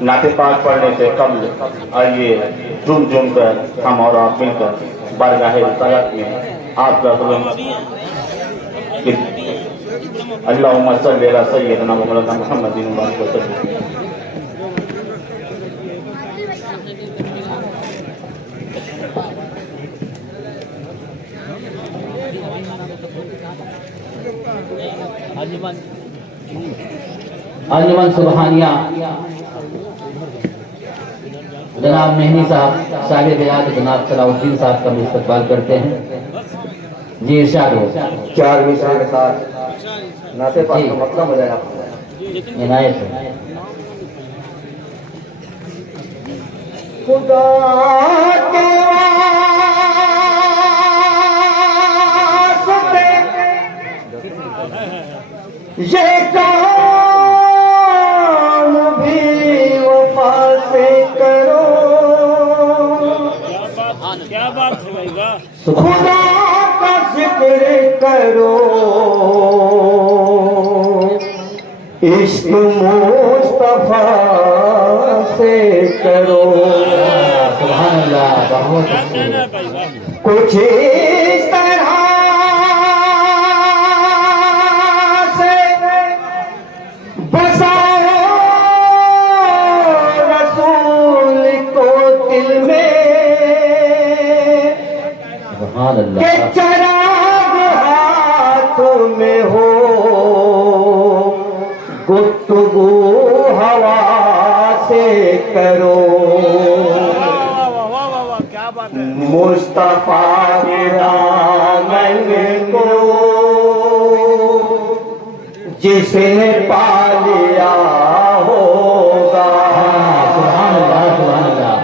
नाते पाक पढ़ने से कबल आइए झूम झूम कर हम और आप मिलकर बारगाहे रिसालत में आपका अल्लाहुम्मा सल्ली अला सय्यिदना मौलाना मुहम्मदिन व आलिहि वसल्लम। अंजुमन सुबहानिया जनाब मेहनी साहब साहिब याद जनाब सलाउद्दीन साहब का इस्तकबाल करते हैं। जी इरशाद हो। 4 मिसरे के साथ नाते पाक का मतलब हो जाएगा इनायत है। खुदा के वास्ते ये काम भी वफा से करो। क्या बात है भाई वाह। खुदा का जिक्र करो, इश्क मुस्तफा से करो। सुभान अल्लाह, बहुत कहना भाई वाह। कुछ इस तरह से बसाओ रसूल को दिल में सुभान के अल्लाह। चराग हाथों में हो, गुफ्तगू हवा से करो। क्या बात है। मुस्तफा के दामन को जिसने पा लिया होगा। सुभान अल्लाह, सुभान अल्लाह।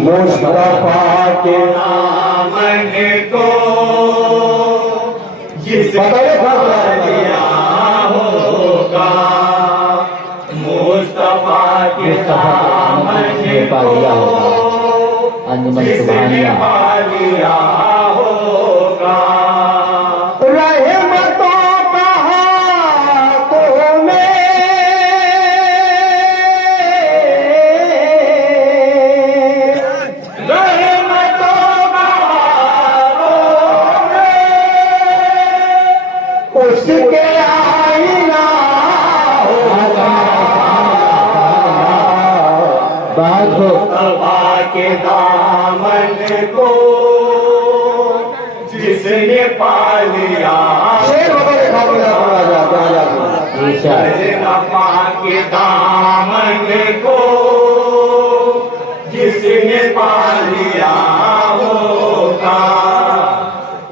मुस्तफा के दामन को जिसने पा लिया होगा। मुस्तफा के दामन पा लिया होगा। अंजुमन सुबहानिया लिया होगा। रहमतों का हाथों में रहमतों का हाथों में उसके आईना होगा। बात हो। मुस्तफा के दामन को जिसने पा लिया। मुस्तफा के दामन को जिसने पा लिया होगा।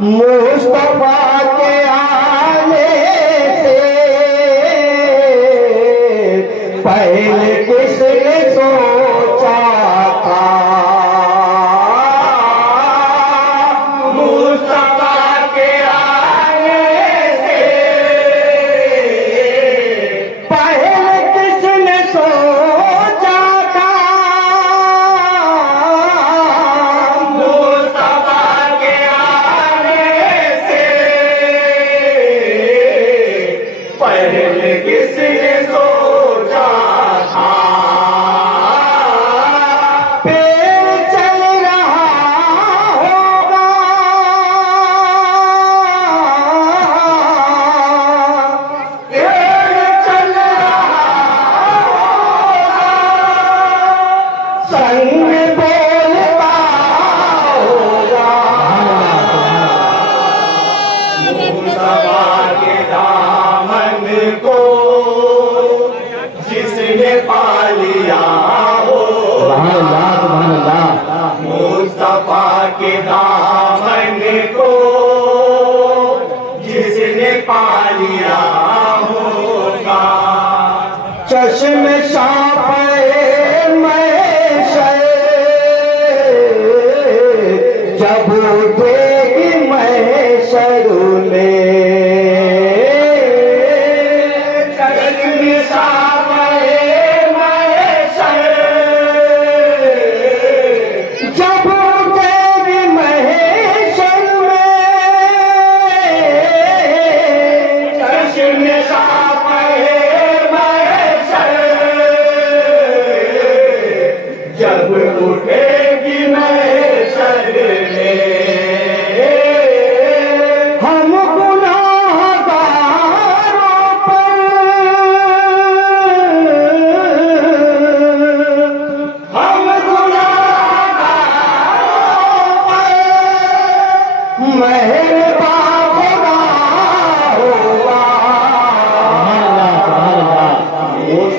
मुस्तफा के आने से पहले किसने सोचा था। मुस्तफा के आने से पहले किसने सोचा था। मुस्तफा के आने से पहले किसने सोचा था। पेड़ चल रहा होगा, पेड़ चल रहा होगा, संग बोलता होगा। मुस्तफा के दामन को जिसने पा लिया सुभान अल्लाह, सुभान अल्लाह। मुस्तफा के दामन को जिसने पा लिया होगा। चश्मे शाफ़े महशर जब उठेगी महशर में। चश्मे शाफ़े महशर जब उठेगी महशर में। चश्मे शाफ़े महशर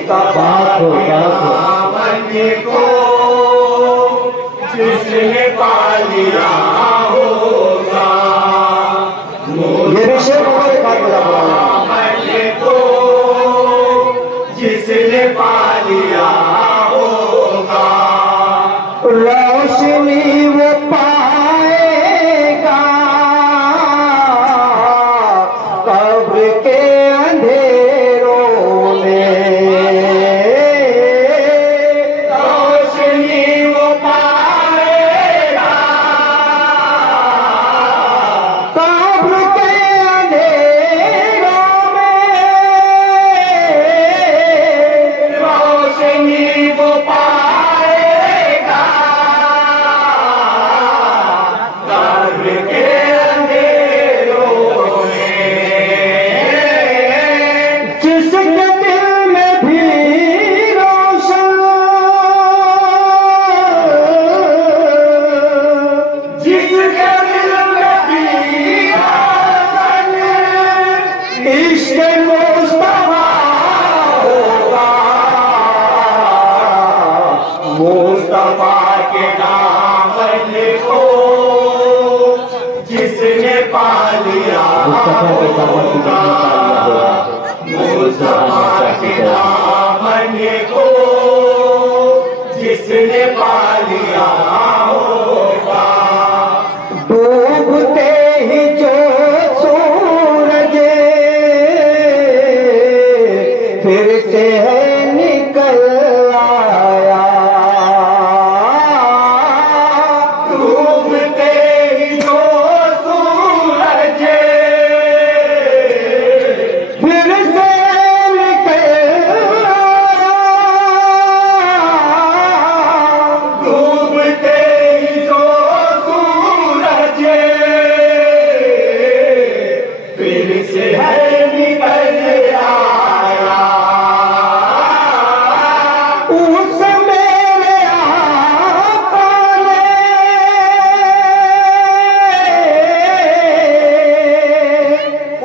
मुस्तफा के दामन को जिसने पा लिया होगा, ये भी शेर हमारे खाट बजा को जिसने पा लिया होगा, रोशनी वो पाएगा कब्र के अंधेरों में, रोशनी वो पाएगा कब्र के अंधेरों में, रोशनी वो पाएगा कब्र के अंधेरों में, जिसके दिल में भी रोशन, जिसके दिल में भी रोशन इश्क मुस्तफा होगा, मुस्तफा के दामन को जिसने पा लिया मुस्तफा के दामन को जिसने पा लिया होगा, मुस्तफा के दामन को जिसने पा लिया होगा, डूबते ही जो सूरज फिर से है निकल आया, डूबते ही जो सूरज फिर से निकल आया, डूबते ही जो सूरज फिर से है निकल आया, उस मेरे आका ने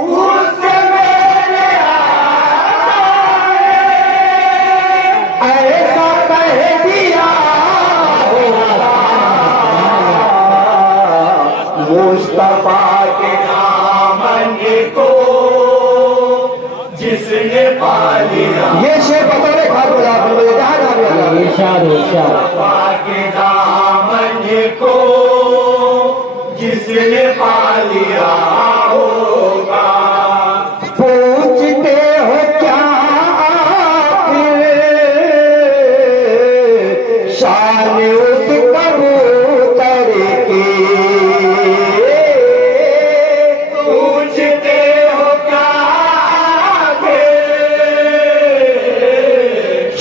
उस मेरे ऐसा कह दिया मुस्तफा के दामन को जिसने पा लिया, ये शेर बतौले खाट बजा जहाँ जहाँ भी आता है। इरशाद इरशाद मुस्तफा के दामन को जिसने पा लिया होगा, पूछते हो क्या आखिर शान उस कबूतर की, पूछते हो क्या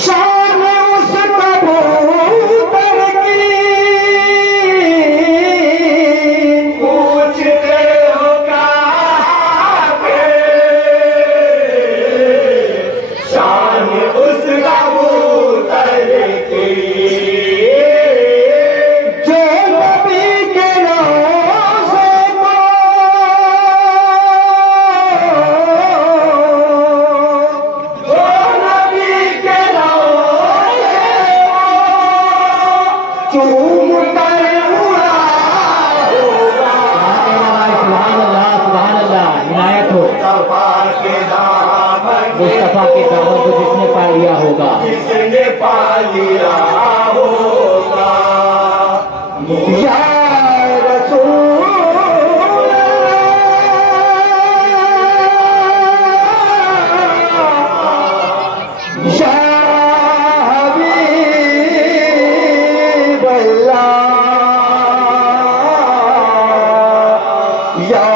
शान उस कबूतर की, पूछते हो क्या शान उस कबूतर की, जो नबी के रोज़े को जो नबी के रोज़े चूम कर उड़ा होगा, सुभान अल्लाह सुभान अल्लाह, इनायत हो। मुस्तफा के दामन मुस्तफा के दामन को जिसने पा लिया होगा, जिसने पा लिया होगा, या रसूल अल्लाह, या हबीब अल्लाह, या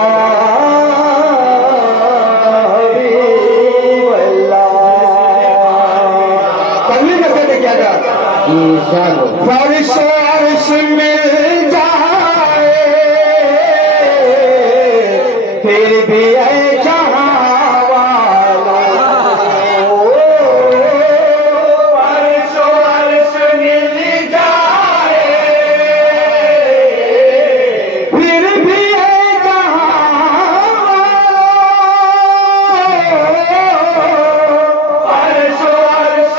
हबीब अल्लाह। तमीज़ कैसे क्या जाता है? इरशाद हो। फर्श अर्श मिल जाए फिर भी ऐ जहां वालों, फर्श अर्श मिल जाए फिर भी ऐ जहां वालों, फर्श अर्श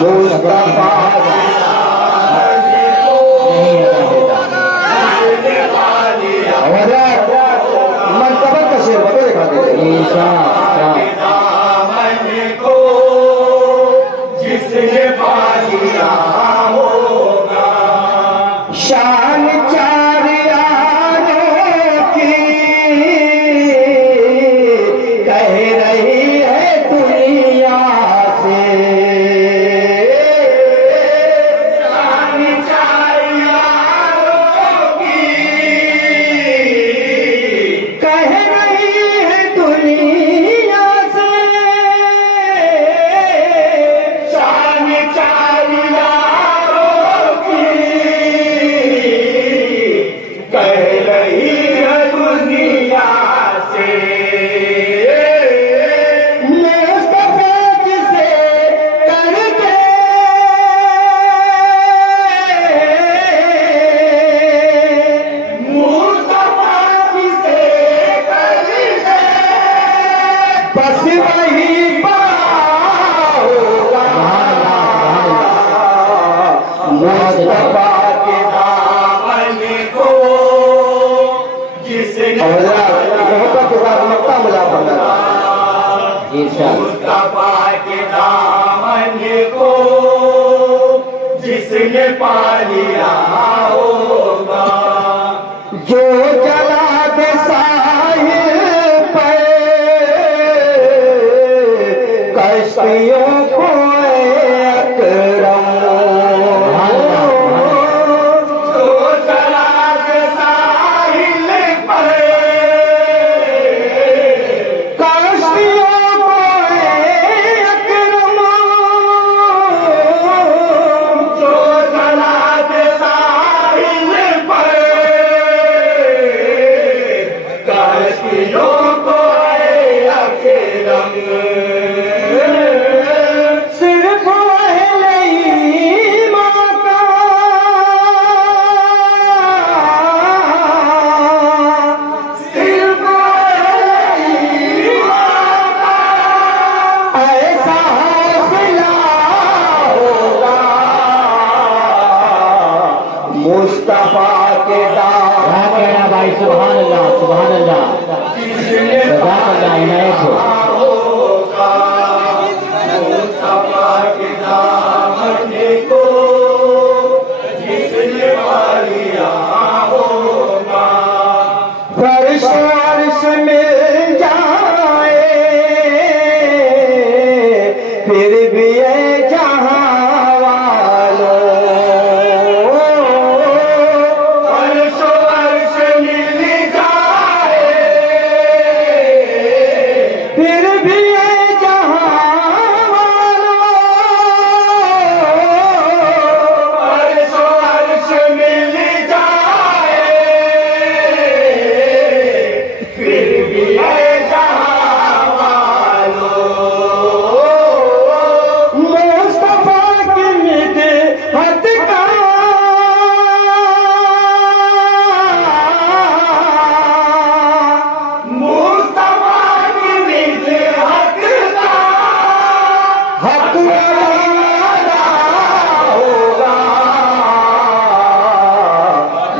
मुस्तफा नहीं अदा होगा। मनकबत का शेर बता दिखा देते ये शाह शान चार यारों की कह रही है दुनिया से। शान चार यारों की कह रही है दुनिया से। शान चार यारों की कह रही है दुनिया से। मुस्तफा जिसे करके मुस्तफा जिसे करके बस वही पाओगा। मुस्तफा के दामन को जिसने मोहब्बत के साथ मक्का मिला पड़ना। इरशाद मुस्तफा के दामन को जिसने पा लिया होगा। जो जला दे साहिल पर कश्तियों को अकरम। जो जला दे साहिल पर कश्तियों को अकरम। जो जला दे साहिल पर कश्तियों को अकरम। सिर्फ अहले ईमान का सिर्फ अहले ईमान का ऐसा हौसला होगा। मुस्तफा के दाम क्या कहना भाई, सुभान अल्लाह, सुभान अल्लाह, जज़ाकल्लाह, इनायत हो। मुस्तफा के दामन को जिसने पा लिया होगा। फर्श अर्श मिल जाए फिर भी ये जहां वालों। फर्श अर्श मिल जाए फिर भी ये जहां वालों। फर्श अर्श मिल जाए फिर भी ये जहां वालों। मुस्तफा की मिदहत का मुस्तफा की मिदहत का हक अदा होगा।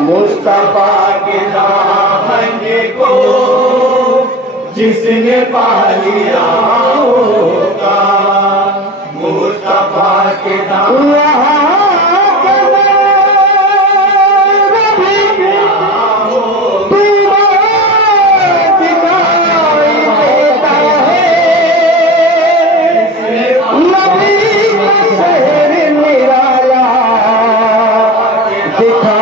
मुस्तफा के दामन को जिसने पा लिया होगा। मुस्तफा के दामन दिखा